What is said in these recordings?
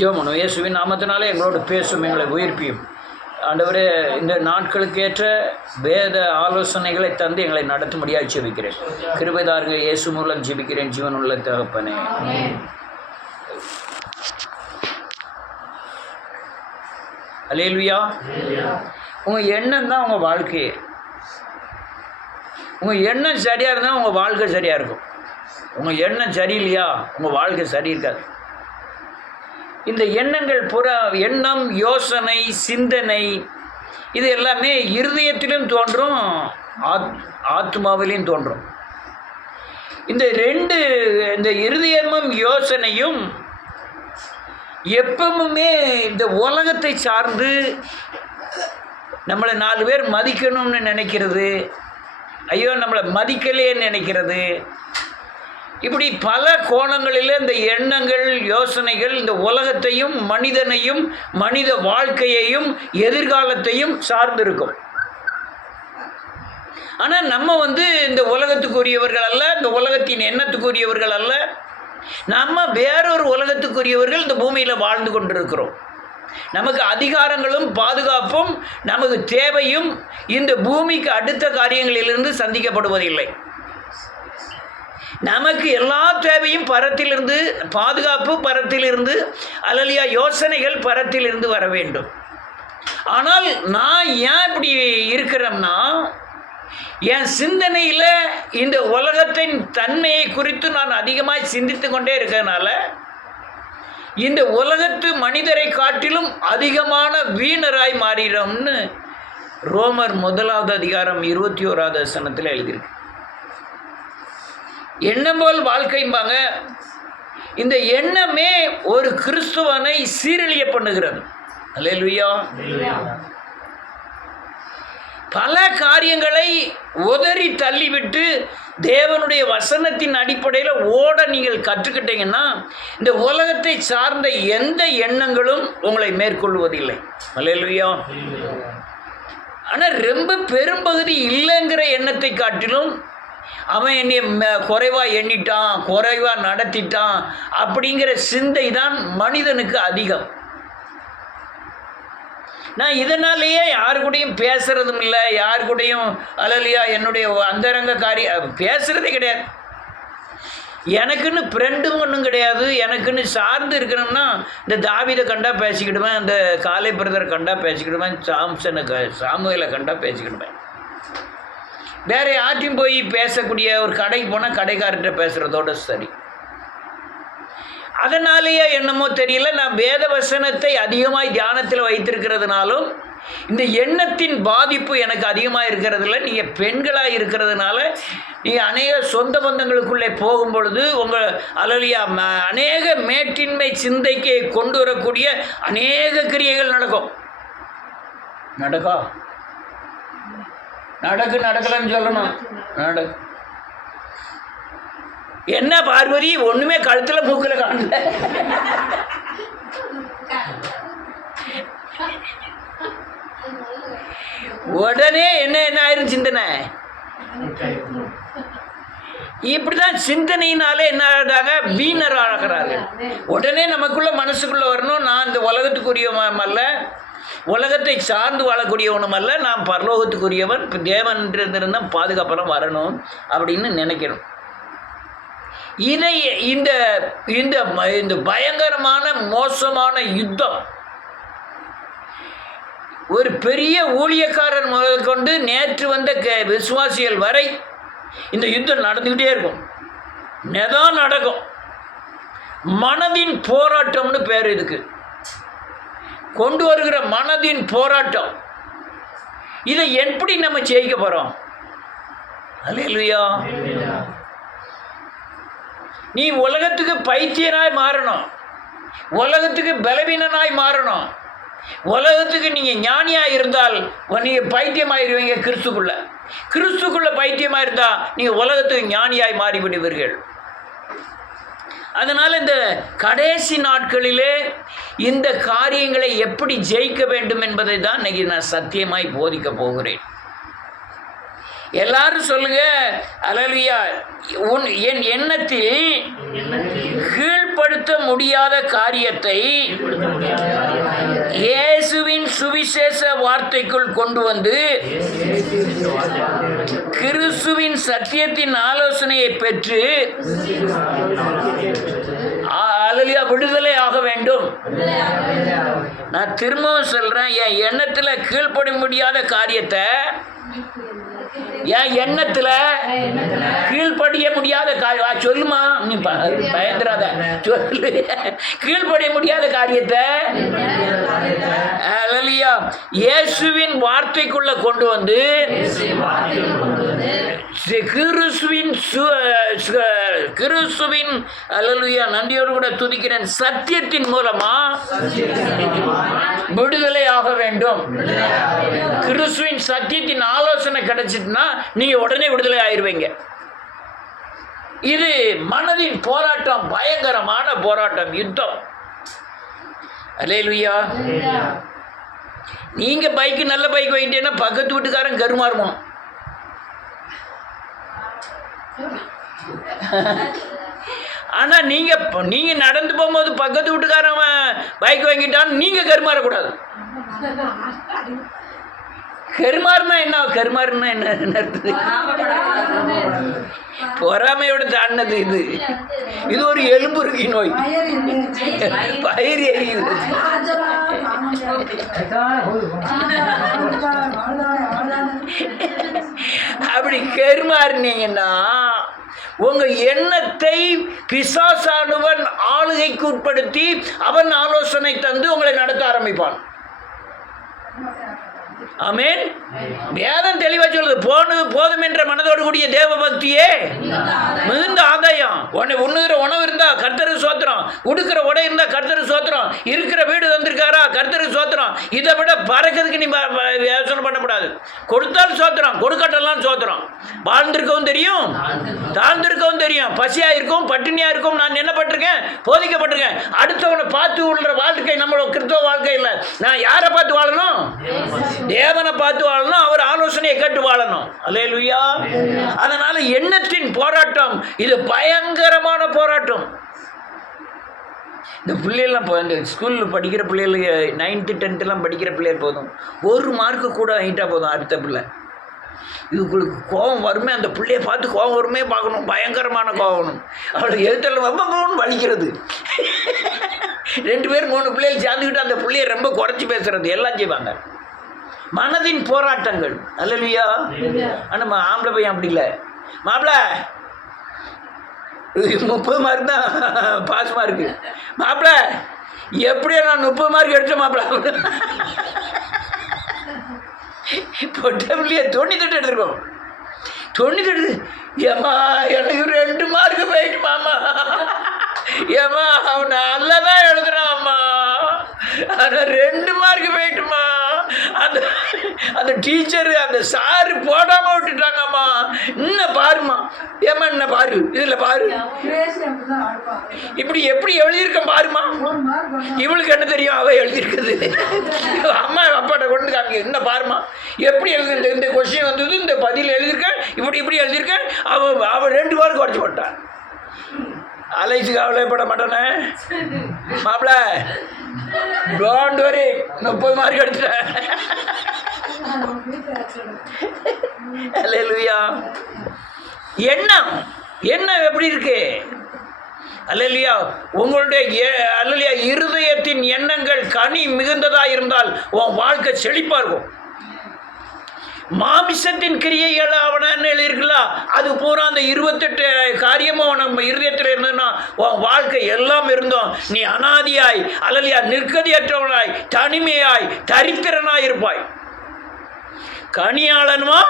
ஜெபம் இயேசுவின் நாமத்தினாலே எங்களோடு பேசும், எங்களை உயிர்ப்பியும். ஆண்டவரே, இந்த நாட்களுக்கேற்ற வேத ஆலோசனைகளை தந்து எங்களை நடத்தும்படியாக ஜெபிக்கிறேன். கிருபைதாருங்க, இயேசு மூலம் ஜெபிக்கிறேன் ஜீவனுள்ள தகப்பனே. அல்லேலூயா. உங்கள் எண்ணம் தான் உங்கள் வாழ்க்கையே. உங்கள் எண்ணம் சரியாக இருந்தால் உங்கள் வாழ்க்கை சரியாக இருக்கும். உங்கள் எண்ணம் சரியில்லையா, உங்கள் வாழ்க்கை சரி இருக்காது. இந்த எண்ணங்கள் எண்ணம், யோசனை, சிந்தனை, இது எல்லாமே இருதயத்திலும் தோன்றும், ஆத்மாவிலையும் தோன்றும். இந்த இருதயமும் யோசனையும் எப்பவுமே இந்த உலகத்தை சார்ந்து நம்மளை 4 பேர் மதிக்கணும்னு நினைக்கிறது, ஐயோ நம்மளை மதிக்கலையேன்னு நினைக்கிறது, இப்படி பல கோணங்களில் இந்த எண்ணங்கள், யோசனைகள் இந்த உலகத்தையும் மனிதனையும் மனித வாழ்க்கையையும் எதிர்காலத்தையும் சார்ந்திருக்கும். ஆனால் நம்ம இந்த உலகத்துக்குரியவர்கள் அல்ல, இந்த உலகத்தின் எண்ணத்துக்குரியவர்கள் அல்ல. நம்ம வேறொரு உலகத்துக்குரியவர்கள் இந்த பூமியில் வாழ்ந்து கொண்டிருக்கிறோம். நமக்கு அதிகாரங்களும் பாதுகாப்பும் நமக்கு தேவையும் இந்த பூமிக்கு அடுத்த காரியங்களிலிருந்து சந்திக்கப்படுவதில்லை. நமக்கு எல்லா தேவையும் பரத்திலிருந்து, பாதுகாப்பு பரத்திலிருந்து, அல்லலியா யோசனைகள் பரத்திலிருந்து வர வேண்டும். ஆனால் நான் ஏன் இப்படி இருக்கிறேன்னா, என் சிந்தனையில் இந்த உலகத்தின் தன்மையை குறித்து நான் அதிகமாக சிந்தித்து கொண்டே இருக்கிறதுனால இந்த உலகத்து மனிதரை காட்டிலும் அதிகமான வீணராய் மாறிடும்னு ரோமர் 1 அதிகாரம் 21 வசனத்தில் எழுதியிருக்கு. எண்ணம் போல் வாழ்க்கைம்பாங்க. இந்த எண்ணமே ஒரு கிறிஸ்துவனை சீரழிய பண்ணுகிறது. அல்லேலூயா. பல காரியங்களை உதறி தள்ளிவிட்டு தேவனுடைய வசனத்தின் அடிப்படையில் ஓட நீங்கள் கற்றுக்கிட்டீங்கன்னா இந்த உலகத்தை சார்ந்த எந்த எண்ணங்களும் உங்களை மேற்கொள்வதில்லை. அல்லேலூயா. ஆனால் ரொம்ப பெரும்பகுதி இல்லைங்கிற எண்ணத்தை காட்டிலும் அவன் என்னை குறைவாக எண்ணிட்டான், குறைவாக நடத்திட்டான் அப்படிங்கிற சிந்தை தான் மனிதனுக்கு அதிகம். நான் இதனாலேயே யாரு கூடயும் பேசுகிறதும் இல்லை, யாரு கூடயும் அல்லலியா என்னுடைய அந்தரங்க பேசுகிறதே கிடையாது. எனக்குன்னு ஃப்ரெண்டும் ஒன்றும் கிடையாது. எனக்குன்னு சார்ந்து இருக்கணும்னா இந்த தாவீதை கண்டா பேசிக்கிடுவேன், இந்த காலை பிரதரை கண்டா பேசிக்கிடுவேன், சாமுவேலை கண்டா பேசிக்கிடுவேன். வேறு யார்ட்டையும் போய் பேசக்கூடிய ஒரு கடைக்கு போனால் கடைக்காரர்கிட்ட பேசுகிறதோட சரி. அதனாலேயே என்னமோ தெரியல, நான் வேத வசனத்தை அதிகமாக தியானத்தில் வைத்திருக்கிறதுனாலும் இந்த எண்ணத்தின் பாதிப்பு எனக்கு அதிகமாக இருக்கிறதில்ல. நீங்கள் பெண்களாக இருக்கிறதுனால நீங்கள் அநேக சொந்த பந்தங்களுக்குள்ளே போகும் பொழுது உங்கள் அல்லலியா அநேக மேட்டின்மை சிந்தைக்கு கொண்டு வரக்கூடிய அநேக கிரியைகள் நடக்கலன்னு சொல்லணும். என்ன பார்வதி, ஒண்ணுமே கழுத்துல மூக்கில் காணல. உடனே என்ன ஆயிரும் சிந்தனை. இப்படிதான் சிந்தனையினாலே என்ன ஆகிறாங்க, வீணர் ஆகிறார்கள். உடனே நமக்குள்ள மனசுக்குள்ள வரணும், நான் இந்த உலகத்துக்குரியவன் அல்ல, உலகத்தை சார்ந்து வாழக்கூடியவனும் அல்ல, நான் பரலோகத்துக்குரியவன், தேவன்றிருந்தால் பாதுகாப்பெல்லாம் வரணும் அப்படின்னு நினைக்கணும். இதை இந்த இந்த பயங்கரமான மோசமான யுத்தம் ஒரு பெரிய ஊழியக்காரர் முதல் கொண்டு நேற்று வந்த விசுவாசிகள் வரை இந்த யுத்தம் நடந்துக்கிட்டே இருக்கும். நெதான் நடக்கும். மனதின் போராட்டம்னு பேர் இதுக்கு. கொண்டு வருகிற மனதின் போராட்டம். இதை எப்படி நம்ம ஜெயிக்க போகிறோம்? அல்லேலூயா. நீ உலகத்துக்கு பைத்தியனாய் மாறணும், உலகத்துக்கு பலவீனனாய் மாறணும். உலகத்துக்கு நீங்கள் ஞானியாக இருந்தால் நீங்கள் பைத்தியமாயிருவீங்க. கிறிஸ்துக்குள்ள பைத்தியமாக இருந்தால் நீங்கள் உலகத்துக்கு ஞானியாய் மாறிவிடுவீர்கள். அதனால் இந்த கடைசி நாட்களிலே இந்த காரியங்களை எப்படி ஜெயிக்க வேண்டும் என்பதை தான் இன்றைக்கி நான் சத்தியமாய் போதிக்க போகிறேன். எல்லாரும் சொல்லுங்க அல்லேலூயா. என் எண்ணத்தில் கீழ்ப்படுத்த முடியாத காரியத்தை இயேசுவின் சுவிசேஷ வார்த்தைக்குள் கொண்டு வந்து கிறிஸ்துவின் சத்தியத்தின் ஆலோசனையை பெற்று அல்லேலூயா விடுதலை ஆக வேண்டும். நான் திரும்பவும் சொல்றேன், என் எண்ணத்துல கீழ்ப்பட முடியாத காரியத்தை, என் எண்ணத்துல கீழ்ப்படிய முடியாத சொல்லுமா, நீ பயந்துராத சொல்லு. கீழ்ப்படிய முடியாத காரியத்தை அல்லேலூயா இயேசுவின் வார்த்தைக்குள்ள கொண்டு வந்து கிறிஸ்துவின் அல்லேலூயா நன்றியோடு கூட துதிக்கிறேன் சத்தியத்தின் மூலமா விடுதலை ஆக வேண்டும். கிறிஸ்துவின் சத்தியத்தின் ஆலோசனை கிடைச்சிட்டுனா நீங்க உடனே விடுதலை ஆயிருவீங்க. இது மனதின் போராட்டம், பயங்கரமான போராட்டம், யுத்தம். அல்லேலூயா. நீங்க பைக்கு நல்ல பைக் வாங்கிட்டீங்கன்னா பக்கத்து வீட்டுக்காரன் கருமாறுமோ. ஆனா நீங்க நடந்து போகும்போது பக்கத்து வீட்டுக்காரன் பைக் வாங்கிட்டான்னு நீங்க கருமாறக்கூடாது. கருமாறுனா என்ன? கருமாறுனா என்ன? பொறாமையோட தாண்டினது இது. இது ஒரு எலும்புருக்கி நோய், பயிர் எரியுது. அப்படி கருமாறினீங்கன்னா உங்க எண்ணத்தை பிசாசானவன் ஆளுகைக்கு உட்படுத்தி அவன் ஆலோசனை தந்து உங்களை நடத்த ஆரம்பிப்பான். ஆமென். வேதம் தெளிவா சொல்லுது, போதும் என்ற மனதோடு கூடிய தேவ பக்தியே மிகுந்த ஆதாயம். உண்ணுகிற உணவு இருந்தா கர்த்தருக்கு சோத்திரம், உடுக்கிற உடை இருந்தா கர்த்தருக்கு சோத்திரம், இருக்கிற வீடு தந்திருக்காரா கர்த்தருக்கு சோத்திரம். இதை விட பறக்கிறதுக்கு நீ யோசனை பண்ணக்கூடாது. கொடுத்தாலும் சோத்திரம், கொடுக்கட்டெல்லாம் சோத்திரம். வாழ்ந்திருக்கவும் தெரியும், தாழ்ந்திருக்கவும் தெரியும், பசியா இருக்கும், பட்டினியா இருக்கும். நான் என்ன பட்டிருக்கேன்? போதிக்கப்பட்டிருக்கேன். அடுத்தவனை பார்த்து உள்ள வாழ்க்கை நம்மளோட கிறிஸ்தவ வாழ்க்கை இல்லை. நான் யாரை பார்த்து வாழணும்? தேவனை பார்த்து வாழணும், அவர் ஆலோசனையை கேட்டு வாழணும். அல்லேலூயா. அதனால எண்ணத்தின் போராட்டம் இது பயங்கரமான போராட்டம். இந்த பிள்ளைகள்லாம் இந்த ஸ்கூலில் படிக்கிற பிள்ளைகள் 9th 10th படிக்கிற பிள்ளைகள் போதும், 1 மார்க்கு கூட வாங்கிட்டா போதும் அடுத்த பிள்ளை. இதுக்குள்ளுக்கு கோபம் வருமே, அந்த பிள்ளையை பார்த்து கோபம் வருமே பார்க்கணும், பயங்கரமான கோபம். அவளுக்கு எழுத்துல ரொம்ப வலிக்கிறது. 2 பேர் 3 பிள்ளைகள் சேர்ந்துக்கிட்டு அந்த பிள்ளையை ரொம்ப குறைச்சி பேசுறது எல்லாம் செய்வாங்க. மனதின் போராட்டங்கள். அல்லேலூயா. ஆனால் ஆம்பளை பையன் அப்படி இல்லை. மாப்பிள்ள 30 மார்க் தான் பாஸ் மார்க்கு. மாப்பிள்ள எப்படியா நான் 30 மார்க் எடுத்தேன் மாப்பிள்ள. பொட்ட பிள்ளைய 98 எடுத்துருக்கோம். 98 ஏம்மா எனக்கு 2 மார்க்கு போயிட்டு மாமா. ஏம்மா அவன் நல்லா தான் எழுதுறான் அம்மா, ஆனால் 2 மார்க்கு போயிட்டுமா. அந்த டீச்சரு அந்த சாரு போடாமல் விட்டுட்டாங்கம்மா. இன்னும் பாருமா, ஏம்மா என்ன பாரு, இதில் பாரு, இப்படி எப்படி எழுதியிருக்கேன் பாருமா. இவளுக்கு என்ன தெரியும் அவ எழுதியிருக்குது. அம்மா அப்பாட்ட கொண்டு காமிக்க, என்ன பாருமா எப்படி எழுது, இந்த கொஸ்டின் வந்தது, இந்த பதில் எழுதியிருக்கேன், இப்படி எழுதியிருக்கேன். அவள் 2 மார்க் குறைச்சி போட்டான். அலைச்சு கவலைப்பட மாட்டானே மாப்பிள்ள, டோன்ட் வரி, 30 மார்க் எடுத்துட்டேன். அல்லேலூயா. எண்ணம் எப்படி இருக்கு? அல்லேலூயா. உங்களுடைய அல்லேலூயா இருதயத்தின் எண்ணங்கள் கனி மிகுந்ததா இருந்தால் உன் வாழ்க்கை செழிப்பா இருக்கும். மாமிசத்தின் கிரியைகள் அவனன்னு எழுதியிருக்கலாம், அது பூரா அந்த 28 காரியமும் நம்ம இருதயத்தில் இருந்ததுன்னா உன் வாழ்க்கை எல்லாம் இருந்தோம் நீ அனாதியாய் அல்லையா நிற்கதியற்றவனாய் தனிமையாய் தரித்திரனாய் இருப்பாய். கனியாளனுமா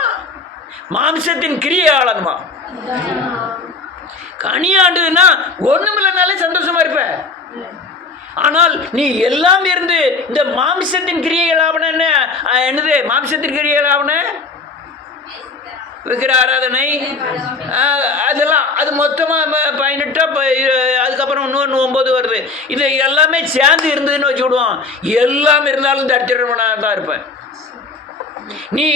மாம்சத்தின் கிரியையாளனுமா? கனியாண்டுன்னா ஒண்ணுமில்லனாலே சந்தோஷமா இருப்ப. ஆனால் நீ எல்லாம் இருந்து இந்த மாம்சத்தின் கிரியைகள் ஆவன என்னது? மாம்சத்தின் கிரியைகள் ஆவன விக்கிர ஆராதனை, அதெல்லாம் அது மொத்தமாக 18 அதுக்கப்புறம் இன்னொன்று 9 வருது. இது எல்லாமே சேர்ந்து இருந்ததுன்னு வச்சு விடுவோம். எல்லாம் இருந்தாலும் தரித்திரவனாக தான் இருப்பேன். நீ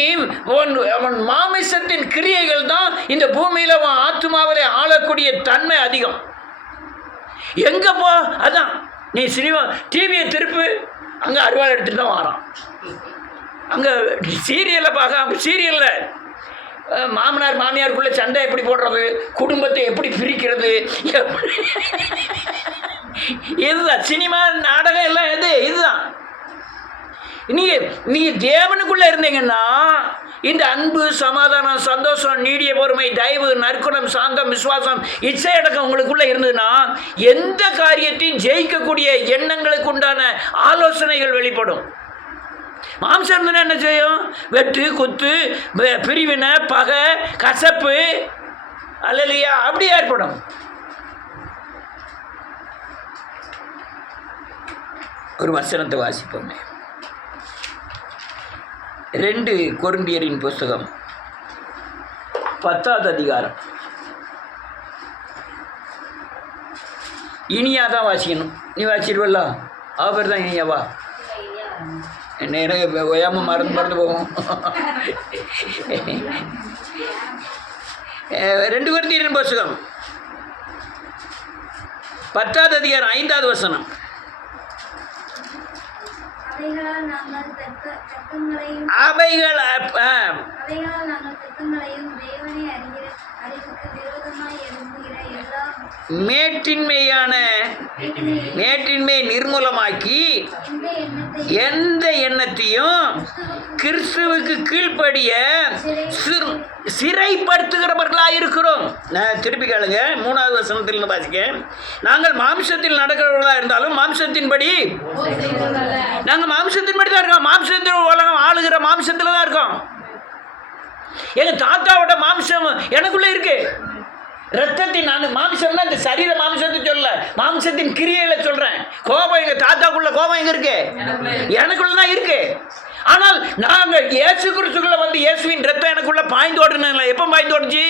அவன் மாமிசத்தின் கிரியைகள் தான் இந்த பூமியில் அவன் ஆத்மாவிலே ஆளக்கூடிய தன்மை அதிகம். எங்கே போ, அதான் நீ சினிமா டிவியை திருப்பு, அங்கே அருவாள் எடுத்துகிட்டு தான் வரான். அங்கே சீரியலில் பார்க்க, சீரியலில் மாமனார் மாமியாருக்குள்ளே சண்டை எப்படி போடுறது, குடும்பத்தை எப்படி பிரிக்கிறது, இதுதான் சினிமா நாடகம் எல்லாம். இதுதான் நீங்கள் தேவனுக்குள்ளே இருந்தீங்கன்னா இந்த அன்பு, சமாதானம், சந்தோஷம், நீடிய பொறுமை, தயவு, நற்குணம், சாந்தம், விசுவாசம், இச்சையடக்கம் உங்களுக்குள்ளே இருந்ததுன்னா எந்த காரியத்தையும் ஜெயிக்கக்கூடிய எண்ணங்களுக்கு உண்டான ஆலோசனைகள் வெளிப்படும். மாம்சம் இருந்ததுன்னா என்ன செய்யும்? வெட்டு, குத்து, பிரிவினை, பகை, கசப்பு, அல்லையா, அப்படி ஏற்படும். ஒரு வசனத்தை வாசிப்போமே. 2 கொரிந்தியரின் புஸ்தகம் 10வது அதிகாரம். இனியாதான் வாசிக்கணும். நீ வாசிடுவல்ல, அவர் தான் இனியாவா? நேரம் ஓயாம மறந்து போகும். 2 கொரிந்தியரின் புஸ்தகம் 10வது அதிகாரம் 5வது வசனம். அவைகள் மேட்டின்மை நிர்மூலமாக்கி எந்த எண்ணத்தையும் கிறிஸ்துவுக்கு கீழ்ப்படிய சிறைப்படுத்துகிறவர்களாக இருக்கிறோம். நான் திருப்பி கேளுங்க, 3வது வசனத்தில் வாசிக்க. நாங்கள் மாம்சத்தில் நடக்கிறவர்களாக இருந்தாலும் மாம்சத்தின்படி நாங்கள் மாம்சத்தின்படி தான் இருக்கோம். மாம்சத்தின் உலகம் ஆளுகிற மாம்சத்தில் தான் இருக்கோம். எங்கள் தாத்தாவோட மாம்சம் எனக்குள்ளே இருக்கு. ரத்தத்தின் நான் மாம்சம்னா இந்த சரீர மாம்சத்தை சொல்ல, மாம்சத்தின் கிரியையில சொல்றேன். கோபம் எங்க தாத்தாக்குள்ள கோபம் எங்க இருக்கு? எனக்குள்ள தான் இருக்கு. ஆனால் நாங்கள் இயேசு கிறிஸ்துக்குள்ள வந்து இயேசுவின் ரத்தம் எனக்குள்ள பாய்ந்து ஓடுனாங்களா? எப்போ பாய்ந்து ஓடுச்சு?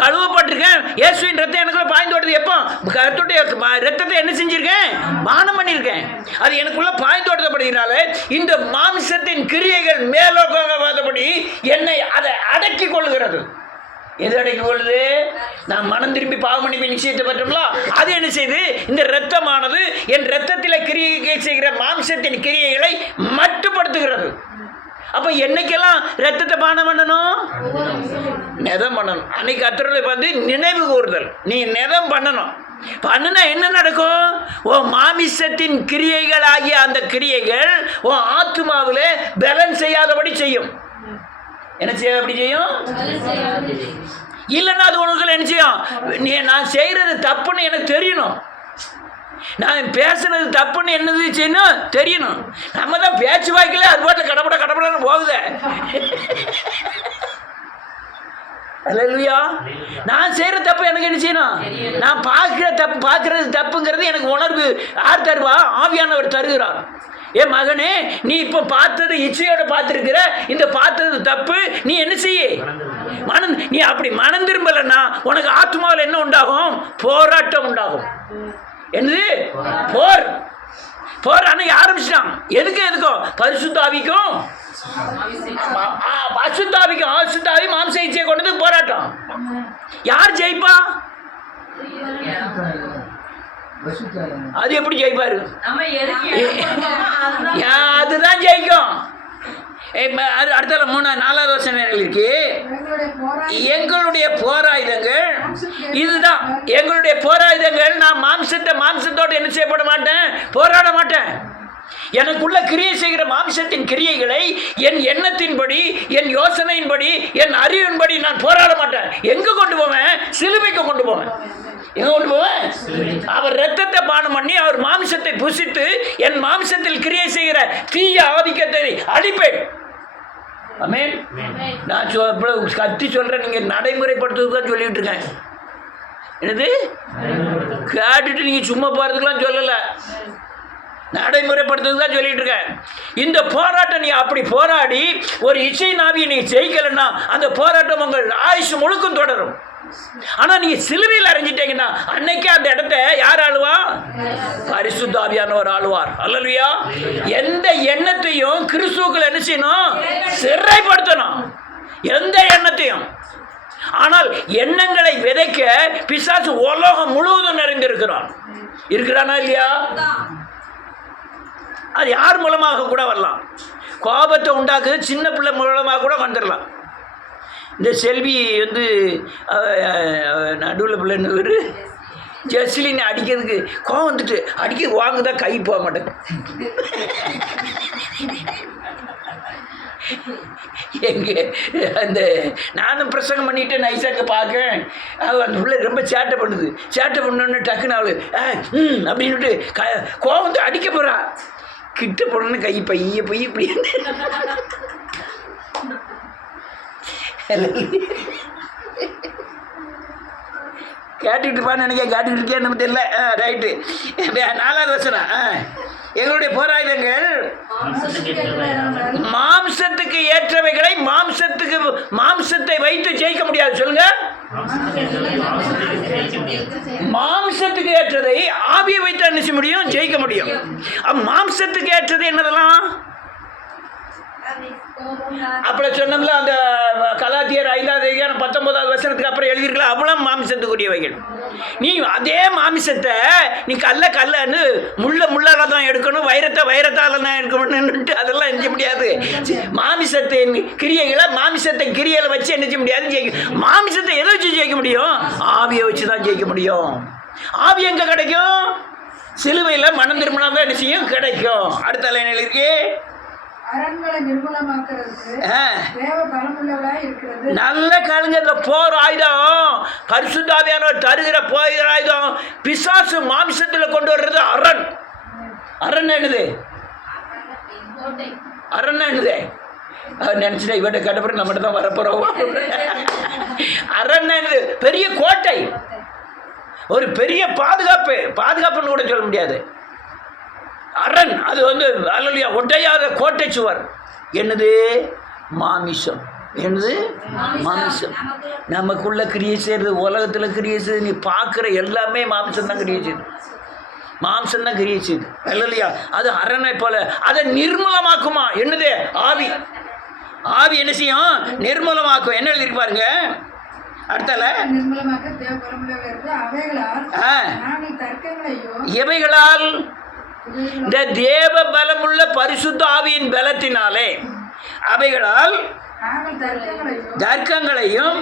கழுவப்பட்டிருக்கேன். இயேசுவின் ரத்தம் எனக்குள்ள பாய்ந்து ஓடுது. எப்போ? கர்த்தருடைய ரத்தத்தை என்ன செஞ்சிருக்கேன்? பானம் பண்ணியிருக்கேன். அது எனக்குள்ள பாய்ந்து ஓடுறபடினால இந்த மாம்சத்தின் கிரியைகள் மேலோகவாதபடி என்னை அதை அடக்கி கொள்கிறது. எது அடக்கி கொள்ளுது? நான் மனம் திரும்பி பாவம் பண்ணி நிச்சயத்தை பெற்றோம்ல, அது என்ன செய்யுது? இந்த இரத்தமானது என் இரத்தத்தில் கிரியை செய்கிற மாம்சத்தின் கிரியைகளை மட்டுப்படுத்துகிறது. அப்போ என்னைக்கெல்லாம் ரத்தத்தை பானம் பண்ணணும்? நெதம் பண்ணணும். அன்னைக்கு அத்தனை வந்து நினைவு கூறுதல். நீ நெதம் பண்ணணும். பண்ணுனா என்ன நடக்கும்? ஓ மாமிசத்தின் கிரியைகள் ஆகிய அந்த கிரியைகள் ஓ ஆத்மாவில் பேலன்ஸ் செய்யாதபடி செய்யும். என்ன செய்ய? அப்படி செய்யும். இல்லைன்னா அது உனக்கு என்ன செய்யும்? நான் செய்கிறது தப்புன்னு எனக்கு தெரியணும். நான் பேசுறது தப்புன்னு என்னது செய்யணும் தெரியணும். நம்ம தான் பேச்சு வாய்க்கல அது பாட்டில் கடப்படான்னு போகுது. அல்லேலூயா. நான் செய்கிற தப்பு எனக்கு என்ன செய்யணும்? நான் பார்க்குறது தப்புங்கிறது எனக்கு உணர்வு யார் தருவா? ஆவியானவர் தருகிறார். ஏ மகனே, நீ இப்போ பார்த்தது இச்சையோட பார்த்துருக்கிற, இந்த பார்த்தது தப்பு, நீ என்ன செய்ய? நீ அப்படி மனம் திரும்பலைன்னா உனக்கு ஆத்மாவில் என்ன உண்டாகும்? போராட்டம் உண்டாகும். என்னது? போர் அன்னைக்கு ஆரம்பிச்சிட்டான். எதுக்கும் பரிசுத்தாவிக்கும் அசுத்தாவி மாம்ச இச்சையை கொண்டது போராட்டம். யார் ஜெயிப்பா? அது எப்படி ஜெயிப்பாரு? அதுதான் ஜெயிக்கும். அடுத்த 4வது வருஷம் இருக்கு. எங்களுடைய போராயுதங்கள் இதுதான். எங்களுடைய போராயுதங்கள். நான் மாம்சத்தோடு என்ன செய்யப்பட மாட்டேன்? போராட மாட்டேன். எனக்குள்ள கிரியை செய்கிற மாம்சத்தின் கிரியைகளை என் எண்ணத்தின்படி, என் யோசனையின்படி, என் அறிவின்படி நான் போராட மாட்டேன். எங்க கொண்டு போவேன்? சிலுவைக்கு கொண்டு போவேன். எங்க கொண்டு போவேன்? அவர் ரத்தத்தை பானம் பண்ணி அவர் மாம்சத்தை புசித்து என் மாம்சத்தில் கிரியை செய்கிற தீய ஆதிக்கத்தை அழிப்பேன். ஆமென். நான் கத்தி சொல்றேன், நீங்க நடைமுறைப்படுத்துறதுதான் சொல்லிட்டு இருக்கேன். என்னது? கேட்டுட்டு நீங்க சும்மா போறதுக்கெல்லாம் சொல்லல, நடைமுறைப்படுத்துறது தான் சொல்லிட்டு இருக்கேன். இந்த போராட்டம் நீ அப்படி போராடி ஒரு இச்சை நாவியை நீ ஜெயிக்கலன்னா அந்த போராட்டம் உங்கள் ஆயுசு முழுக்கும் தொடரும். ஆனால் நீங்கள் சிலுவையில் அரைஞ்சிட்டீங்கன்னா அன்னைக்கே அந்த இடத்த யார் ஆளுவா? பரிசுத்த ஆவியானவர் ஆளுவார். அல்லேலூயா. எந்த எண்ணத்தையும் கிறிஸ்துவுக்குள் என்ன செய்யணும்? சிறைப்படுத்தணும், எந்த எண்ணத்தையும். ஆனால் எண்ணங்களை விதைக்க பிசாசு உலகம் முழுவதும் நிறைந்திருக்கிறான். இருக்கிறானா இல்லையா? அது யார் மூலமாக கூட வரலாம். கோபத்தை உண்டாக்கு சின்ன பிள்ளை மூலமாக கூட வந்துடலாம். இந்த செல்வி வந்து நடுவில் பிள்ளைன்னு ஜெஸ்லின் அடிக்கிறதுக்கு கோவம் வந்துட்டு அடிக்க வாங்குதான் கை போக மாட்டேங்க. எங்க அந்த நானும் பிரசங்கம் பண்ணிட்டு நைஸாக்க பார்க்கேன், அந்த பிள்ளை ரொம்ப சேட்டை பண்ணுது. சேட்டை பண்ணோன்னு டக்குன்னு அவளு அப்படின்ட்டு கோவம் வந்து அடிக்க போகிறா. கிட்ட போனோன்னு கை பைய இப்படி கேட்டுக்கிட்டு இருப்பான்னு நினைக்க. கேட்டுக்கிட்டு இருக்கேன் நம்ம தெரியல. ரைட்டு. 4வது வசனம். எங்களுடைய போராயுதங்கள் மாம்சத்துக்கு ஏற்றவைகளை மாம்சத்தை வைத்து ஜெயிக்க முடியாது. சொல்லுங்க. மாம்சத்துக்கு ஏற்றதை ஆவியை வைத்து என்ன முடியும்? ஜெயிக்க முடியும். மாம்சத்துக்கு ஏற்றது என்னதெல்லாம்? அப்புறம் சொன்னோம்ல, அந்த கலாத்தியர் 5வது அதிகாரம் 19வது வசனத்துக்கு அப்புறம் எழுதியிருக்கலாம். அவ்வளோ மாமிசத்துக்குரியவைகள். நீ அதே மாமிசத்தை நீ கல்லன்னு முள்ளால தான் எடுக்கணும், வைரத்தால தான் எடுக்கணும்னுட்டு அதெல்லாம் என்ன முடியாது. மாமிசத்தின் கிரியைகளை வச்சு என்ன செய்ய முடியாது. மாமிசத்தை எதை வச்சு ஜெயிக்க முடியும்? ஆவியை வச்சு தான் ஜெயிக்க முடியும். ஆவி எங்கே கிடைக்கும்? சிலுவையில் மனம் திரும்பினா தான் என்ன செய்யும்? கிடைக்கும். அடுத்த லைனில் இருக்கு. நல்ல காலுங்க. இந்த போர் ஆயுதம் பரிசுத்த ஆவியானவர் தருகிற போர் ஆயுதம். பிசாசு மாம்சத்தில் கொண்டு வர்றது அரண் என்னது? நினைச்சுட்டா இவட்ட கேட்டப்பறம் நம்மகிட்ட தான் வரப்போறோம். அரண் என்னது? பெரிய கோட்டை, ஒரு பெரிய பாதுகாப்புன்னு கூட சொல்ல முடியாது. அரண். அது வந்து அல்லேலூயா ஒட்டையாத கோட்டை சுவர். என்னது? மாமிசம். என்னது? மாமிசம். நமக்குள்ள கிரியை செய்யறது, உலகத்தில் கிரியை செய்யுது. நீ பார்க்குற எல்லாமே மாம்சம் தான் கிரியை செய்யுது. மாம்சம் தான் கிரியை செய்யுது. அல்லேலூயா. அது அரணை போல. அதை நிர்மூலமாக்குமா? என்னது? ஆவி என்ன செய்யும்? நிர்மூலமாக்கும். என்ன எழுதிருக்கு பாருங்க அடுத்தால. இவைகளால் இந்த தேவ பலமுள்ள பரிசுத்த ஆவியின் பலத்தினாலே அவைகளால் தர்க்கங்களையும்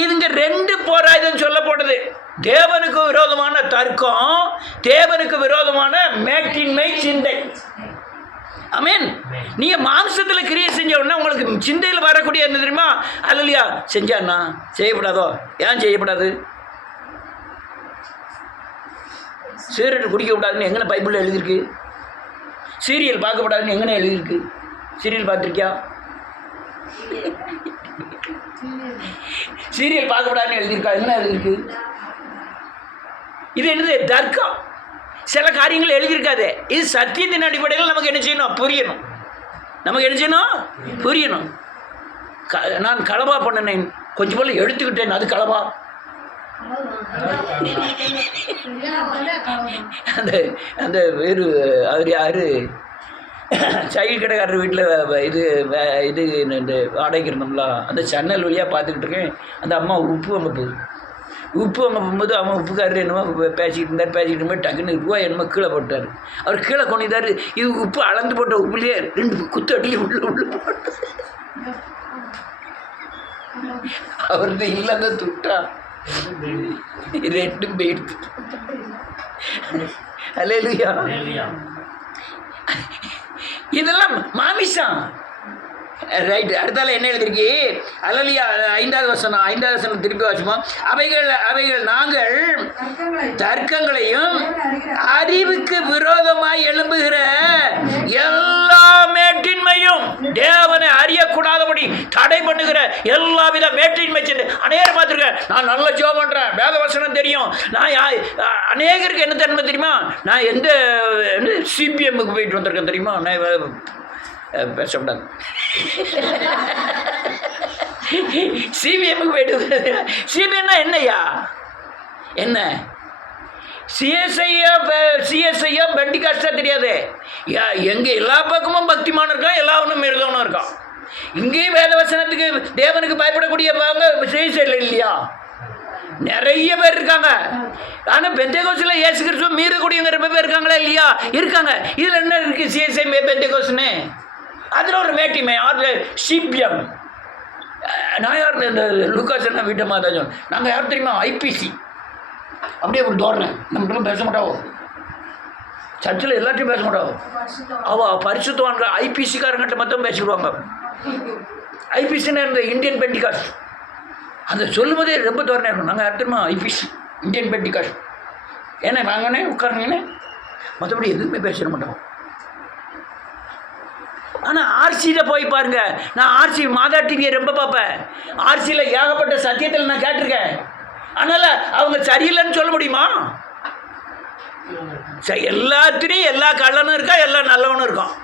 இதுங்க 2 போராயுதம் சொல்லப்பட்டது. தேவனுக்கு விரோதமான தர்க்கம், தேவனுக்கு விரோதமான மேட்டின்மை சிந்தை. ஆமென். நீங்க மாம்சத்துல கிரியை செஞ்ச உடனே உங்களுக்கு சிந்தையில் வரக்கூடிய என்ன தெரியுமா? அல்லேலூயா. செஞ்சான்னா செய்யப்படாதோ? ஏன் செய்யப்படாது? சிகரெட்டு குடிக்கக்கூடாதுன்னு எங்கே பைபிளில் எழுதியிருக்கு? சீரியல் பார்க்கக்கூடாதுன்னு எங்கே எழுதியிருக்கு? சீரியல் பார்த்துருக்கியா? சீரியல் பார்க்கக்கூடாதுன்னு எழுதியிருக்கா? என்ன எழுதியிருக்கு? இது என்னது? தர்க்கம். சில காரியங்கள் எழுதியிருக்காது. இது சத்தியத்தின் அடிப்படையில் நமக்கு என்ன செய்யணும்? புரியணும். நமக்கு என்ன செய்யணும்? புரியணும். நான் களவா பண்ணினேன், கொஞ்சம் போல எடுத்துக்கிட்டேன், அது களவா. அந்த வேறு அவர் யார்? சைல்டு கடைக்காரர் வீட்டில் இது இந்த வாடகைக்கு இருந்தோம்ல, அந்த சன்னல் வழியாக பார்த்துக்கிட்டு இருக்கேன். அந்த அம்மா உப்பு வாங்க போகும்போது அவன் உப்புக்காரர் என்னமோ பேசிக்கிட்டு இருக்கும்போது டக்குன்னு ரூபா என்னமோ கீழே போட்டார். அவர் கீழே கொண்டாரு. இது உப்பு அளந்து போட்ட உப்புலேயே 2 குத்து அடியில் உள்ள போட்டு அவர்கிட்ட இல்லைங்க துட்டா 2 போயிடுது. அல்லேலூயா. இதெல்லாம் மாமிசம். ரைட். அடுத்தால என்ன எழுதிருக்கு? அல்லேலூயா. 5வது வசனம் திருப்பி வாசிப்போம். அவைகள் நாங்கள் தர்க்கங்களையும் அறிவுக்கு விரோதமாய் எழும்புகிற எல்லா மேட்டின்மையும், தேவனை அறியக்கூடாதபடி தடை பண்ணுகிற எல்லா வித மேட்டின்மை சென்று அநேகர் பார்த்துருக்கேன். நான் நல்ல ஜெபம் பண்ணுறேன், வேத வசனம் தெரியும். நான் அநேகருக்கு என்ன தன்மை தெரியுமா? நான் எந்த சிபிஎம்முக்கு போயிட்டு வந்திருக்கேன் தெரியுமா? நான் பேசக்கூடாது. சிபிஎம்முக்கு போயிட்டு. சிபிஎம்னா என்னையா? என்ன சிஎஸ்ஐயா பெண்டிகாஸ்டா தெரியாது. எங்கே எல்லா பக்கமும் பக்திமானம் இருக்கான், எல்லா ஒன்றும் மிருகவனும் இருக்கான். இங்கேயும் வேத வசனத்துக்கு தேவனுக்கு பயப்படக்கூடியவங்க சிஎஸ்ஐல இல்லையா? நிறைய பேர் இருக்காங்க. ஆனால் பெந்தேகோஸ்தில் இயேசு கிறிஸ்துவ மீறக்கூடியவங்க ரொம்ப பேர் இருக்காங்களா இல்லையா? இருக்காங்க. இதில் என்ன இருக்குது? சிஎஸ்ஐ பெந்தேகோஸ்னு அதில் ஒரு மேட்டிமை ஆறு சிபிஎம். நான் யார்? இந்த லூக்காஸ் என்ன வீட்டமாக தான் சொன்னோம். நாங்கள் யார் தெரியுமா? ஐபிசி. அப்படியே ஒரு தோரணை. நம்மகிட்ட பேச மாட்டாவோ, சர்ச்சில் எல்லாத்தையும் பேச மாட்டாவோ. பரிசுத்தவான்கள் ஐபிசிக்காரங்கிட்ட மட்டும் பேசிடுவாங்க. ஐபிசின்னு இருந்த இந்தியன் பெண்டிகாஸ்ட். அதை சொல்லும் போதே ரொம்ப தோரணையாக இருக்கும். நாங்கள் யார் தெரியுமா? IPC, Indian Pentecost. ஏன்னா வாங்கண்ணே உட்காருங்கண்ணே, மற்றபடி எதுவுமே பேசிட மாட்டோம். ஆனால் ஆர்சியில் போய் பாருங்க. நான் ஆர்சி மாதா டிவியை ரொம்ப பார்ப்பேன். ஆர்சியில் ஏகப்பட்ட சத்தியத்தில் நான் கேட்டிருக்கேன். அதனால் அவங்க சரியில்லைன்னு சொல்ல முடியுமா? எல்லாத்துலேயும் எல்லா கள்ளனும் இருக்கா, எல்லா நல்லவனும் இருக்கான்.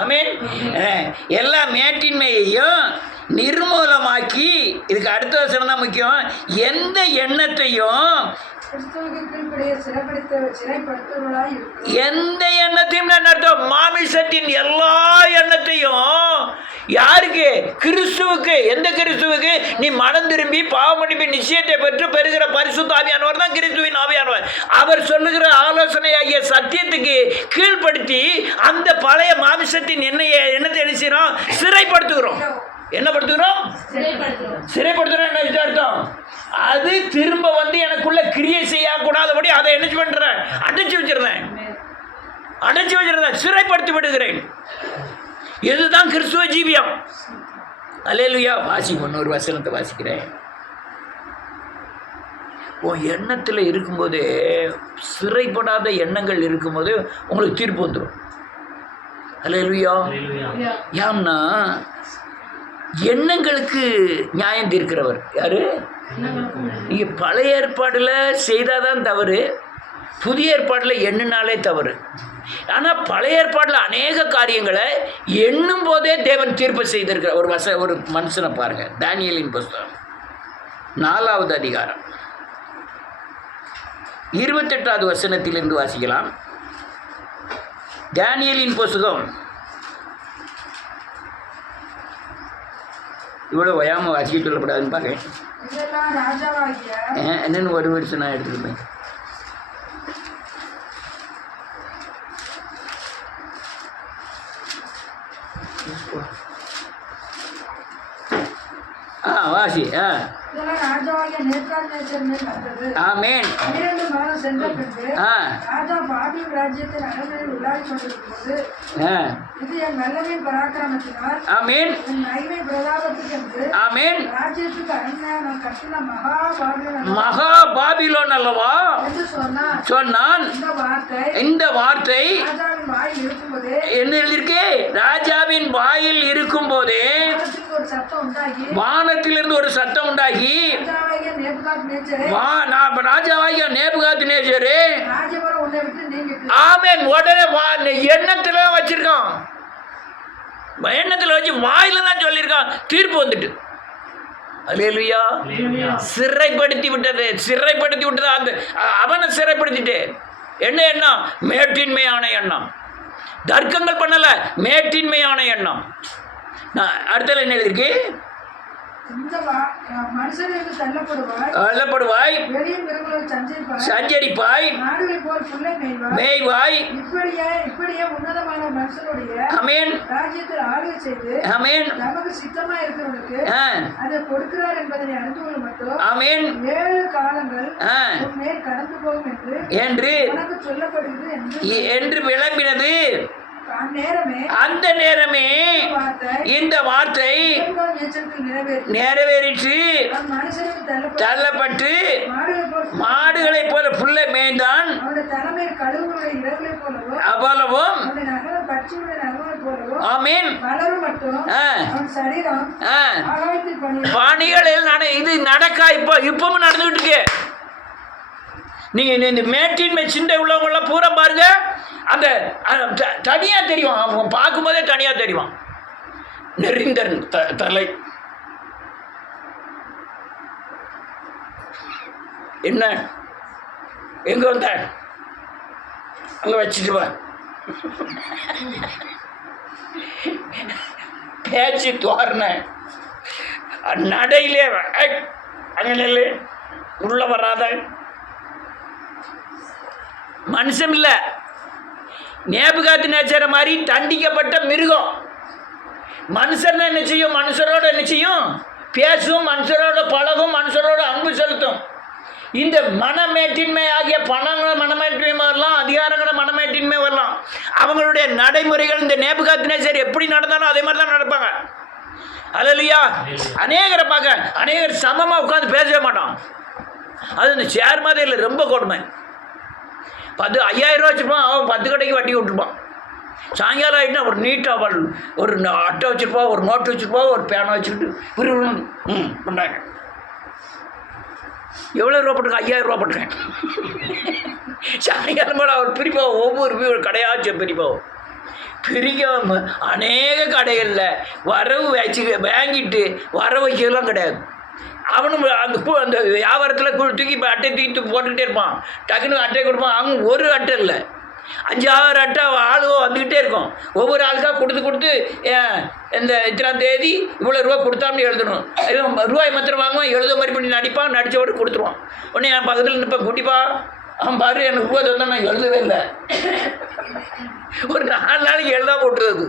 ஆமென். எல்லா மேட்டின்மையையும் நிர்மூலமாக்கி, இதுக்கு அடுத்த வசனம் தான் முக்கியம், எந்த எண்ணத்தையும் எந்த எண்ணத்தையும் அர்த்தம், மாமிசத்தின் எல்லா எண்ணத்தையும் யாருக்கு? கிறிஸ்துவுக்கு. எந்த கிறிஸ்துவுக்கு? நீ மனம் திரும்பி பாவமன்னிப்பு நிச்சயத்தை பெற்று பெறுகிற பரிசுத்த ஆவியானவர் தான் கிறிஸ்துவின் ஆவியானவர். அவர் சொல்லுகிற ஆலோசனையாகிய சத்தியத்துக்கு கீழ்ப்படுத்தி அந்த பழைய மாமிசத்தின் எண்ணத்தை என்ன செய்யறோம்? சிறைப்படுத்துகிறோம். என்ன படுத்துகிறோம்? சிறைப்படுத்துகிறோம். என்ன அர்த்தம்? அது திரும்ப வந்து எனக்குள்ள கிரியை செய்யக்கூடாதபடி அதை என்ன பண்ணுறேன்? அடைச்சி வச்சிருந்தேன். சிறைப்படுத்தி விடுகிறேன். இதுதான் கிறிஸ்துவ ஜீவியம். அல்லேலூயா. இன்னொரு வசனத்தை வாசிக்கிறேன். உன் எண்ணத்தில் இருக்கும்போது, சிறைப்படாத எண்ணங்கள் இருக்கும்போது உங்களுக்கு தீர்ப்பு வந்துடும். அல்லேலூயா. ஏன்னா எண்ணங்களுக்கு நியாயம் தீர்க்கிறவர் யாரு? நீங்கள் பழைய ஏற்பாடில் செய்தாதான் தவறு, புதிய ஏற்பாட்டில் எண்ணினாலே தவறு. ஆனால் பழைய ஏற்பாட்டில் அநேக காரியங்களை எண்ணும் போதே தேவன் தீர்ப்பு செய்திருக்கிற ஒரு மனுஷனை பாருங்கள். தானியேலின் புஸ்தகம் 4வது அதிகாரம் 28வது வசனத்திலிருந்து வாசிக்கலாம். தானியேலின் புஸ்தகம் இவ்வளோ வயாமல் வாசிக்க சொல்லப்படாதுன்னு பார்க்க. என்னென்னு ஒரு வருஷம் நான் எடுத்துக்கிட்டேன். வாசி. ஆமென். ஆமென். ஆமென். மகா பாபிலோன் அல்லவா சொன்னான். இந்த வார்த்தை என்ன எழுதியிருக்கு? ராஜாவின் வாயில் இருக்கும் போதே வானத்திலிருந்து ஒரு சத்தம் உண்டாகி, ராஜாவாகிய நேபுகாத்நேசரே, ஆமென், உடனே எண்ணத்துல வச்சிருக்கான். எண்ணத்துல வச்சு வாயில தான் சொல்லியிருக்கான். தீர்ப்பு வந்துட்டு. அல்லேலூயா. சிறைப்படுத்தி விட்டது. அந்த அவனை சிறைப்படுத்திட்டு. என்ன எண்ணம்? மேட்டின்மையான எண்ணம். தர்க்கங்கள் பண்ணல, மேட்டின்மையான எண்ணம். நான் அடுத்தல என்ன எழுதிருக்கு? தள்ளப்படுவாய், சஞ்சரிப்பாய், மேய்வாய். ஆமென். ஆமென். ஆமென். என்று விளம்பினது. அந்த நேரமே இந்த வார்த்தை நிறைவேறிற்று. தள்ளப்பட்டு மாடுகளை போல புல்லை மேய்ந்தான். அவ்வளவும் ஆமென். பணிகளில் இது நடக்கா இப்பவும் நடந்துகிட்டு இருக்கு. நீங்க இந்த மேட்டின்மை சிந்தை உள்ளவங்களாம் பூரா பாருங்க, அந்த தனியாக தெரியும். அவங்க பார்க்கும்போதே தனியாக தெரியும். நெறிந்தன் தலை. என்ன எங்கே வந்த? அங்கே வச்சுட்டு வா. பேச்சு தோரண நடையிலே அங்கே நெல் உள்ள வராத மனுஷன் இல்லை, நேபுகாத்நேச்சர் மாதிரி தண்டிக்கப்பட்ட மிருகம். மனுஷன் என்ன செய்யும்? மனுஷரோட என்ன செய்யும்? பேசும், மனுஷரோட பழகும், மனுஷரோட அன்பு செலுத்தும். இந்த மனமேட்டின்மை ஆகிய பணங்களை மனமேட்டின்மை வரலாம், அதிகாரங்களை மனமேட்டின்மை வரலாம். அவங்களுடைய நடைமுறைகள் இந்த நேபுகாத்நேச்சர் எப்படி நடந்தாலும் அதே மாதிரி தான் நடப்பாங்க. அல்லேலூயா. அநேகரை பார்க்க, அநேகர் சமமாக உட்காந்து பேசவே மாட்டான். அது இந்த ஷேர் மாதிரி இல்லை, ரொம்ப கொடுமை. 5000 ரூபா வச்சுருப்பான், அவன் 10 கடைக்கு வட்டி விட்டுருப்பான். சாயங்காலம் ஆகிட்டுனா ஒரு நீட்டாக ஒரு அட்டை வச்சுருப்பா, ஒரு நோட்டு வச்சுருப்பா, ஒரு பேனை வச்சுக்கிட்டு பண்ணாங்க. எவ்வளோ ரூபா போட்டிருக்கேன்? 5000 ரூபா போட்டிருக்கேன். சாயங்காலம் போல் அவர் பிரிப்பாக, ஒவ்வொரு கடையாச்சும் பிரிப்பாவும் பிரிக்க. அநேக கடைகளில் வரவு வச்சு வாங்கிட்டு வர வைக்கலாம் கிடையாது. அவனும் அந்த வியாபாரத்தில் தூக்கி அட்டை தூக்கி போட்டுக்கிட்டே இருப்பான். டக்குன்னு அட்டை கொடுப்பான். அவங்க ஒரு அட்டை இல்லை, 5-6 அட்டை ஆளுவோ வந்துக்கிட்டே இருக்கும். ஒவ்வொரு ஆளுக்காக கொடுத்து இந்த இத்தனாம் தேதி இவ்வளோ ரூபா கொடுத்தாம்னு எழுதணும். ரூபாய் மாத்திரம் வாங்குவான், எழுத மாதிரி பண்ணி நடிப்பான், நடித்தவோடு கொடுத்துருவான். உடனே என் பக்கத்தில் நிற்பேன், குட்டிப்பா அவன் பாரு எனக்கு ரூபா தந்தான், நான் எழுதவே இல்லை. ஒரு 4 நாளைக்கு எழுதாம போட்டுறது.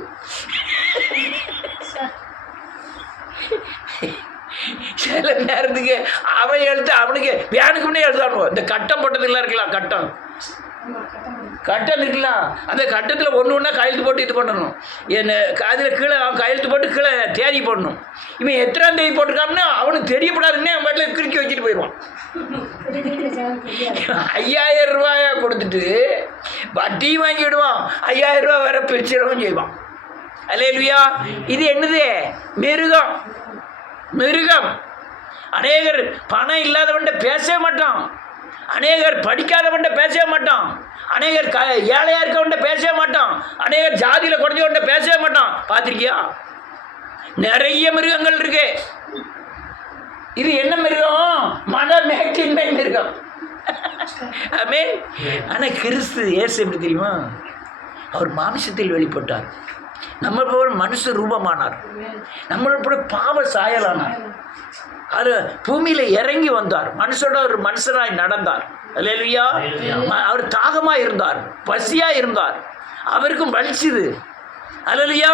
சில நேரத்துக்கு அவன் எழுத்து அவனுக்கு வேனுக்கு முன்னே எழுதானுவோம். இந்த கட்டம் போட்டதுலாம் இருக்கலாம், கட்டம் இருக்கலாம். அந்த கட்டத்தில் ஒன்று ஒன்றா கையெழுத்து போட்டு இது பண்ணணும். என்ன அதில் கீழே அவன் கையெழுத்து போட்டு கீழே தேதி போடணும். இவன் எத்தனாம் தேதி போட்டிருக்கான்னா அவனுக்கு தெரியப்படாதுன்னே அவன் பாட்டில் கிறுக்கி வச்சுட்டு போயிடுவான். 5000 ரூபாயா கொடுத்துட்டு வட்டியும் வாங்கி விடுவான், 5000 ரூபா வேற பிரிச்சிடவும் செய்வான். அல்லேலூயா. இது என்னது? மிருகம். அநேகர் பணம் இல்லாதவன்ட்ட பேசவே மாட்டான், அநேகர் படிக்காதவன்ட்ட பேசவே மாட்டான், அநேகர் ஏழையாக இருக்கவன்ட்ட பேசவே மாட்டான், அநேகர் ஜாதியில் குறைஞ்சவன்ட்ட பேசவே மாட்டான். பார்த்துருக்கியா? நிறைய மிருகங்கள் இருக்கு. இது என்ன மிருகம்? மனமேட்டின்மை மிருகம். ஆமென். ஆனால் கிறிஸ்து இயேசு எப்படி தெரியுமா? அவர் மாம்சத்தில் வெளிப்பட்டார், நம்ம போல மனுஷ ரூபமானார், நம்மளை போல பாவ சாயலானார். அது பூமியில் இறங்கி வந்தார், மனுஷோட ஒரு மனுஷனாய் நடந்தார். அல்லேலூயா. அவர் தாகமாக இருந்தார், பசியாக இருந்தார், அவருக்கும் வலிச்சுது. அல்லேலூயா.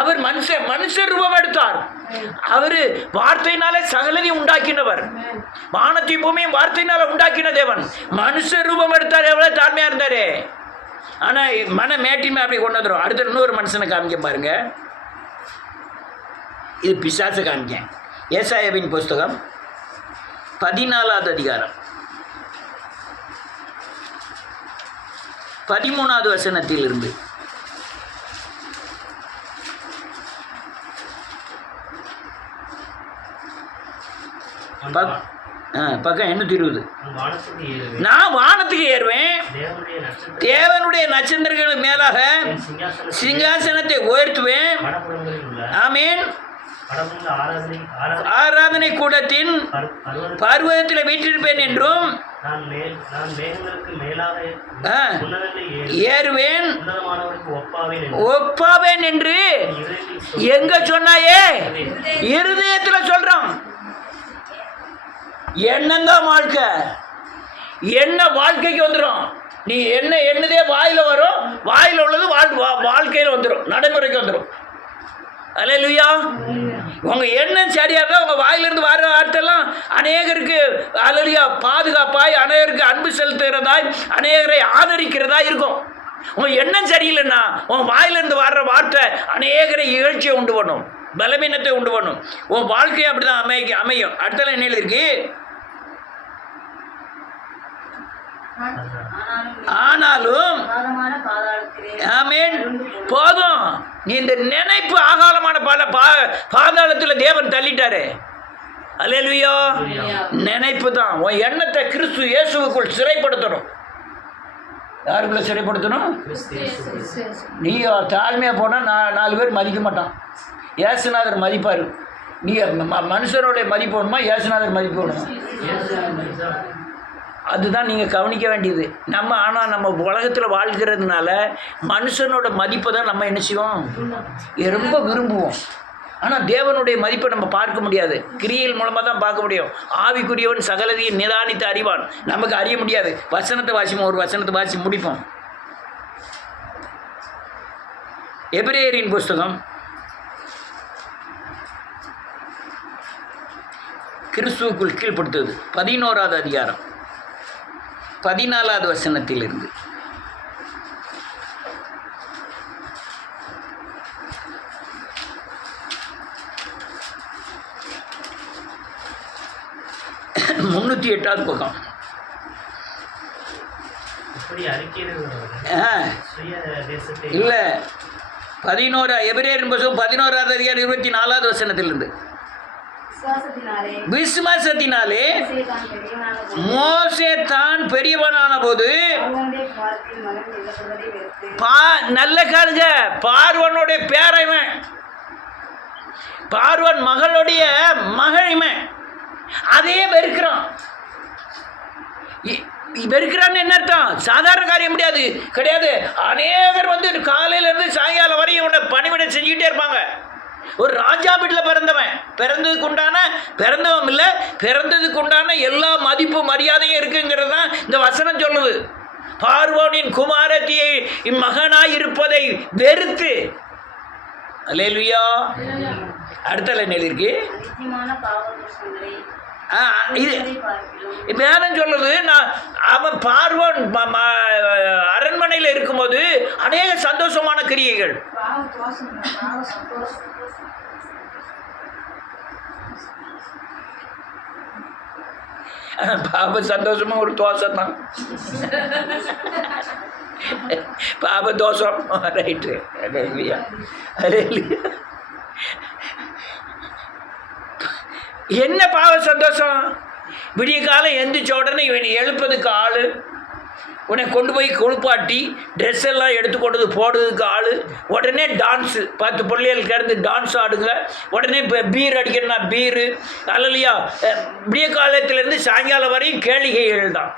அவர் மனுஷ ரூபம் எடுத்தார். அவர் வார்த்தையினாலே சகலதையும் உண்டாக்கினவர், வானத்தையும் பூமியும் வார்த்தையினால உண்டாக்கின தேவன். மனுஷ ரூபம் எடுத்தார், எவ்வளோ தாழ்மையாக இருந்தார். ஆனால் மன மேட்டின்மை அப்படி கொண்டு வந்துடும். அடுத்த இன்னொரு மனுஷனை காமிக்க பாருங்க. இது பிசாசை காமிக்க. ஏசாயாவின் புஸ்தகம் 14வது அதிகாரம் 13வது வசனத்தில் இருந்து பக்கம் 820. நான் வானத்துக்கு ஏறுவேன், தேவனுடைய நட்சத்திரங்களுக்கு மேலாக சிங்காசனத்தை உயர்த்துவேன். ஆமீன். ஆராதனை கூடத்தின் பர்வதத்தில் வீற்றிருப்பேன் என்றும் ஏறுவேன், ஒப்பாவேன் என்று எங்க சொன்னாயே? இருதயத்தில் சொல்றான். என்னந்தான் வாழ்க்கை? என்ன வாழ்க்கைக்கு வந்துடும். நீ என்ன என்னதே வாயில் வரும், வாயில் உள்ளது வாழ்க்கையில் வந்துடும், நடைமுறைக்கு வந்துடும். அல்லேலூயா. உங்கள் எண்ணம் சரியாக இருந்தால் உங்கள் வாயிலிருந்து வர வார்த்தைலாம் அநேகருக்கு அல்லேலூயா பாதுகாப்பாய், அநேகருக்கு அன்பு செலுத்துகிறதாய், அநேகரை ஆதரிக்கிறதா இருக்கும். உங்கள் எண்ணம் சரியில்லைன்னா உங்கள் வாயிலிருந்து வர்ற வார்த்தை அநேகரை இகழ்ச்சியை உண்டு பண்ணும், பலவீனத்தை உண்டு பண்ணும். உன் வாழ்க்கையை அப்படி தான் அமையும். அடுத்த என்ன இருக்கு? ஆனாலும் ஆமென் போதும். நீ இந்த நினைப்பு ஆகாலமான பாதாளத்தில் தேவன் தள்ளிட்டாரு. அல்லேலூயா. நினைப்பு தான் உன் எண்ணத்தை கிறிஸ்து இயேசுவுக்குள் சிறைப்படுத்தணும். யாருக்குள்ள சிறைப்படுத்தணும்? நீ தாழ்மையாக போனால் 4 பேர் மதிக்க மாட்டான். இயேசுநாதர் மதிப்பார். நீ மனுஷனுடைய மதிப்பு வேணுமா, இயேசுநாதர் மதிப்பு வேணுமா? அதுதான் நீங்கள் கவனிக்க வேண்டியது. ஆனால் நம்ம உலகத்தில் வாழ்கிறதுனால மனுஷனோட மதிப்பை தான் நம்ம என்ன செய்வோம், ரொம்ப விரும்புவோம். ஆனால் தேவனுடைய மதிப்பை நம்ம பார்க்க முடியாது, கிரியைகள் மூலமாக தான் பார்க்க முடியும். ஆவிக்குரியவன் சகலதையும் நிதானித்து அறிவான். நமக்கு அறிய முடியாது. வசனத்தை வாசிப்போம், ஒரு வசனத்தை வாசி முடிப்போம். எபிரேயரின் புஸ்தகம் கிறிஸ்துவுக்குள் கீழ்ப்படுத்துவது 11வது அதிகாரம் 14வது வசனத்திலிருந்து. முன்னூற்றி 8வது பக்கம். இல்லை 11 எபிரேயரின் புஸ்தகம் 11வது அதிகாரம் 24வது வசனத்திலிருந்து. விசுவாசத்தினாலே மோசே தான் பெரியவனான போது நல்ல காருங்க, பார்வனுடைய பேரைவன், பார்வன் மகளுடைய மகளிவன், அதே வெறுக்கிறான். வெறுக்கிறான்னு என்ன அர்த்தம்? சாதாரண காரியம் கிடையாது. அநேகர் வந்து காலையிலேருந்து சாயங்காலம் வரையும் இவனை பணிவிடை செஞ்சுக்கிட்டே இருப்பாங்க. ஒரு ராஜா வீட்டில் பிறந்தவன் இல்லை, பிறந்ததுக்கு உண்டான எல்லா மதிப்பு மரியாதையும் இருக்குங்கிறது தான் இந்த வசனம் சொல்லுது. பார்வோனின் குமாரத்தியை மகனாய் இருப்பதை வெறுத்து. அல்லேலூயா. அடுத்த லைன் இருக்கு. இது வேதம் சொல்லுது, அவன் பார்வோன் அரண்மனையில் இருக்கும்போது அநேக சந்தோஷமான கிரியைகள். பாப சந்தோஷமா ஒரு தோசை தான், பாப தோசம், ரைட்டு. என்ன பாவ சந்தோஷம்? விடிய காலம் எந்திரிச்ச உடனே இவனை எழுப்பதுக்கு ஆள், உன்னை கொண்டு போய் குளிப்பாட்டி ட்ரெஸ் எல்லாம் எடுத்து கொண்டு போடுறதுக்கு ஆள், உடனே டான்ஸு 10 பிள்ளைகளுக்கு இருந்து டான்ஸ் ஆடுங்க, உடனே இப்போ பீர் அடிக்கணும்னா பீரு. அல்லையா, விடிய காலத்திலேருந்து சாயங்காலம் வரையும் கேளிகைகள் தான்,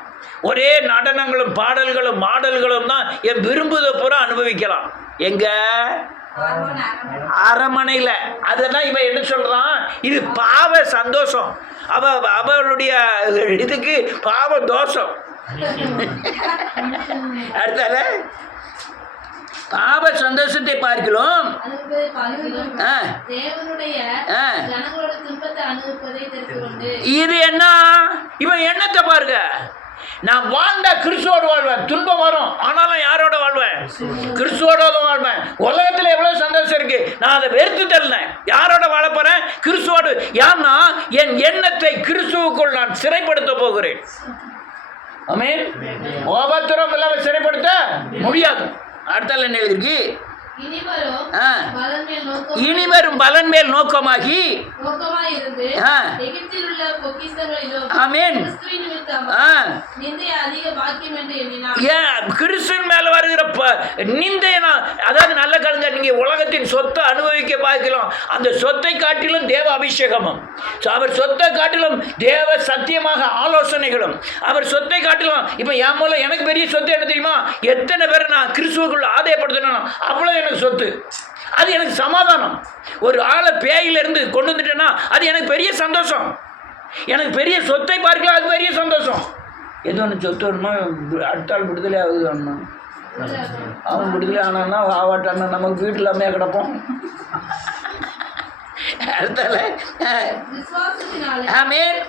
ஒரே நடனங்களும் பாடல்களும் மாடல்களும் தான். என் விரும்புதை பூரா அனுபவிக்கலாம். எங்கே? அரமனையில். அதெல்லாம் இவன் என்ன சொல்கிறான்? இது பாவ சந்தோஷம். அவளுடைய இதுக்கு பாவ தோஷம். அடுத்தால பாவ சந்தோஷத்தை பார்க்கலாம். இது என்ன? இவன் எண்ணத்தை பாருங்க. நான் வாழ்ந்தா கிறிஸ்துவோடு வாழ்வேன், துன்பம் வரும், ஆனாலும் யாரோட வாழ்வேன்? கிறிஸ்துவோட வாழ்வேன். உலகத்தில் எவ்வளோ சந்தோஷம் இருக்கு, நான் அதை வெறுத்து தள்ளேன். யாரோட வாழ போறேன்? கிறிஸ்துவோடு. ஏன்னா என் எண்ணத்தை கிறிஸ்துவுக்குள் நான் சிறைப்படுத்த போகிறேன். ஆமென். உபத்திரம் இல்லாமல் சிறைப்படுத்த முடியாது. அடுத்த என்ன இருக்கு? இனிவரும் பலன் மேல் நோக்கமாகி கிறிஸ்துவின் மேல வருகிற நிந்தை. அதாவது நல்ல கலங்க, நீங்க உலகத்தின் சொத்தை அனுபவிக்க பார்க்கலாம், அந்த சொத்தை காட்டிலும் தேவ அபிஷேகமும், அவர் சொத்தை காட்டிலும் தேவ சத்தியமாக ஆலோசனைகளும், அவர் சொத்தை காட்டிலும். இப்ப என் மூலம் எனக்கு பெரிய சொத்து என்ன தெரியுமா? எத்தனை பேரை நான் கிறிஸ்துவுக்குள்ள ஆதாயப்படுத்தணும், அவ்வளவு எனக்கு சொத்து. அது எனக்கு சமாதானம். ஒரு ஆளை பேயிலிருந்து கொண்டு வந்துட்டேன்னா அது எனக்கு பெரிய சந்தோஷம். எனக்கு பெரிய சொத்தை பார்க்கலாம், அது பெரிய சந்தோஷம். எது ஒன்று சொத்து வேணுமா? அடுத்த ஆள் விடுதலை ஆகுது வேணுமா? அவன் விடுதலை ஆனான்னா ஆவாட்டான்னா நமக்கு வீட்டில் அம்மையாக கிடப்போம். அடுத்தால ஆமென்.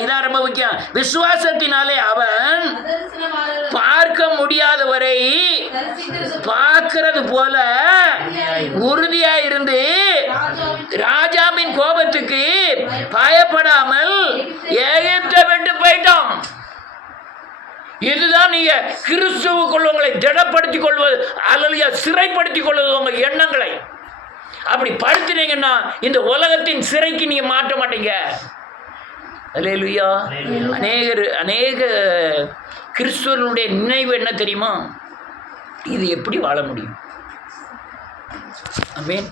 இதான் ரொம்ப முக்கியம். விசுவாசத்தினாலே அவன் பார்க்க முடியாதவரை பார்க்கிறது போல உறுதியா இருந்து ராஜாவின் கோபத்துக்கு பயப்படாமல் எகிப்தை விட்டு போயிட்டான். இதுதான் நீங்க கிறிஸ்துவுக்குள் உங்களை திடப்படுத்திக் கொள்வது, அல்லது சிறைப்படுத்திக் கொள்வது உங்கள் எண்ணங்களை. அப்படி படுத்தினீங்கன்னா இந்த உலகத்தின் சிறைக்கு நீங்க மாட்ட மாட்டீங்க. அல்லேலூயா. அநேக கிறிஸ்துவனுடைய நினைவு என்ன தெரியுமா? இது எப்படி வாழ முடியும்? ஆமென்.